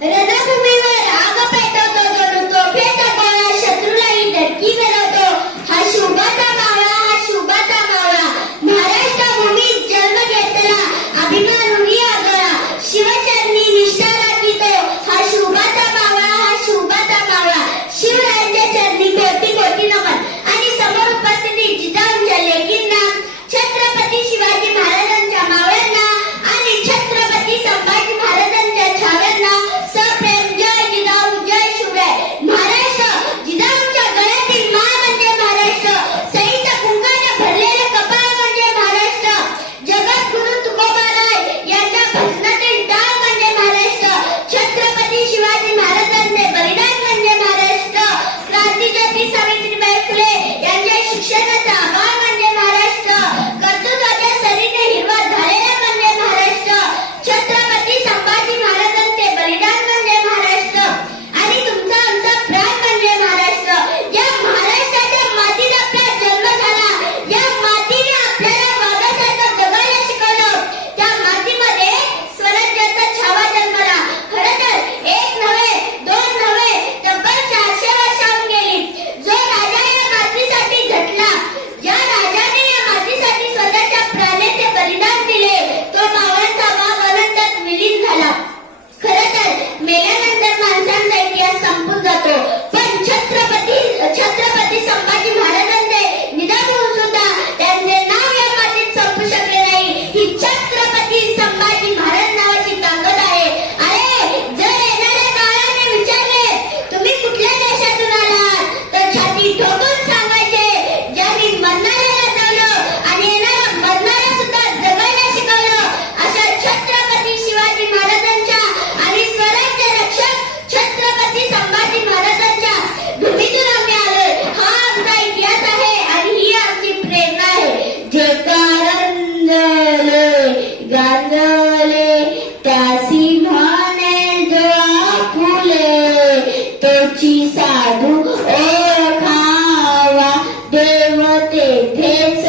रणभूमीवर आग पेटवतो जो तोफेचा गोळा शत्रूलाही धडकी भरवतो हा शुभाचा मावळा, हा शुभाचा मावळा. महाराष्ट्र भूमीत जन्म घेतला अभिमान उभी आगळा, शिवचरणी निष्ठा राखीतो हा शुभाचा मावळा, हा शुभाचा मावळा. शिवरायांच्या चरणी कोटी कोटी नमन. आणि समोर उपस्थित जिजाऊंच्या लेकींना, छत्रपती शिवाजी महाराजांच्या मावळ्यांना आणि छत्रपती संभाजी महाराजांच्या छाव्यांना सप्रेम जय जिजाऊ, जय शिवराय. महाराष्ट्र जिजाऊंच्या गळ्यातील माळ म्हणजे महाराष्ट्र, सईच्या कुंकाने भरलेले कपाळ म्हणजे महाराष्ट्र, जगद्गुरु तुकोबाराय यांच्या भजनातील टाळ म्हणजे महाराष्ट्र, छत्रपती शिवाजी महाराजांचे बलिदान म्हणजे महाराष्ट्र, क्रांतीज्योती सावित्रीबाई फुले यांच्या शिक्षणाचा आभार म्हणजे महाराष्ट्र, कर्तृत्वाच्या सरीने हिरवा झालेला म्हणजे महाराष्ट्र, छत्रपती संभाजी महाराजांचे बलिदान म्हणजे महाराष्ट्र आणि तुमचा आमचा प्राण म्हणजे महाराष्ट्र. या महाराष्ट्राच्या मातीत आपला जन्म झाला, या मातीने आपल्याला वाघासारखं जगायला शिकवलं, त्या मातीमध्ये स्वराज्याचा छावा जन्मला. खरं तर एक नव्हे, दोन नव्हे, तब्बल 400 वर्षाहून गेली. जो राजा या मातीसाठी झटला, ज्या राजाने या मातीसाठी स्वतःच्या प्राणाचे बलिदान दिले, तो मावळांचा वाघ अनंतात विलीन झाला. खरं तर मेल्यानंतर माणसांचा इतिहास संपून जातो, पण छत्रपती संभाजी महाराजांचे निधन होऊन सुद्धा त्यांचे नाव या मातीत संपू शकले नाही. ही छत्रपती संभाजी महाराज नावाची ताकद आहे. अरे जर येणाऱ्या काळाने विचारले तुम्ही कुठल्या देशातून आलात, तर छाती ठोकून सांगायचे ज्यांनी मरणाऱ्याला जगवलं आणि येणाऱ्या मरणाऱ्या सुद्धा जगायला शिकवलं, अशा छत्रपती शिवाजी महाराजांच्या आणि स्वराज्य रक्षक छत्रपती संभाजी महाराजांच्या भूमीतून आम्ही आलोय. हा आमचा इतिहास आहे आणि ही आमची प्रेरणा आहे. जे कारंजले गांजले त्यासी म्हणे जो आपुले, तोची साधू ओळखावा देव तेथेच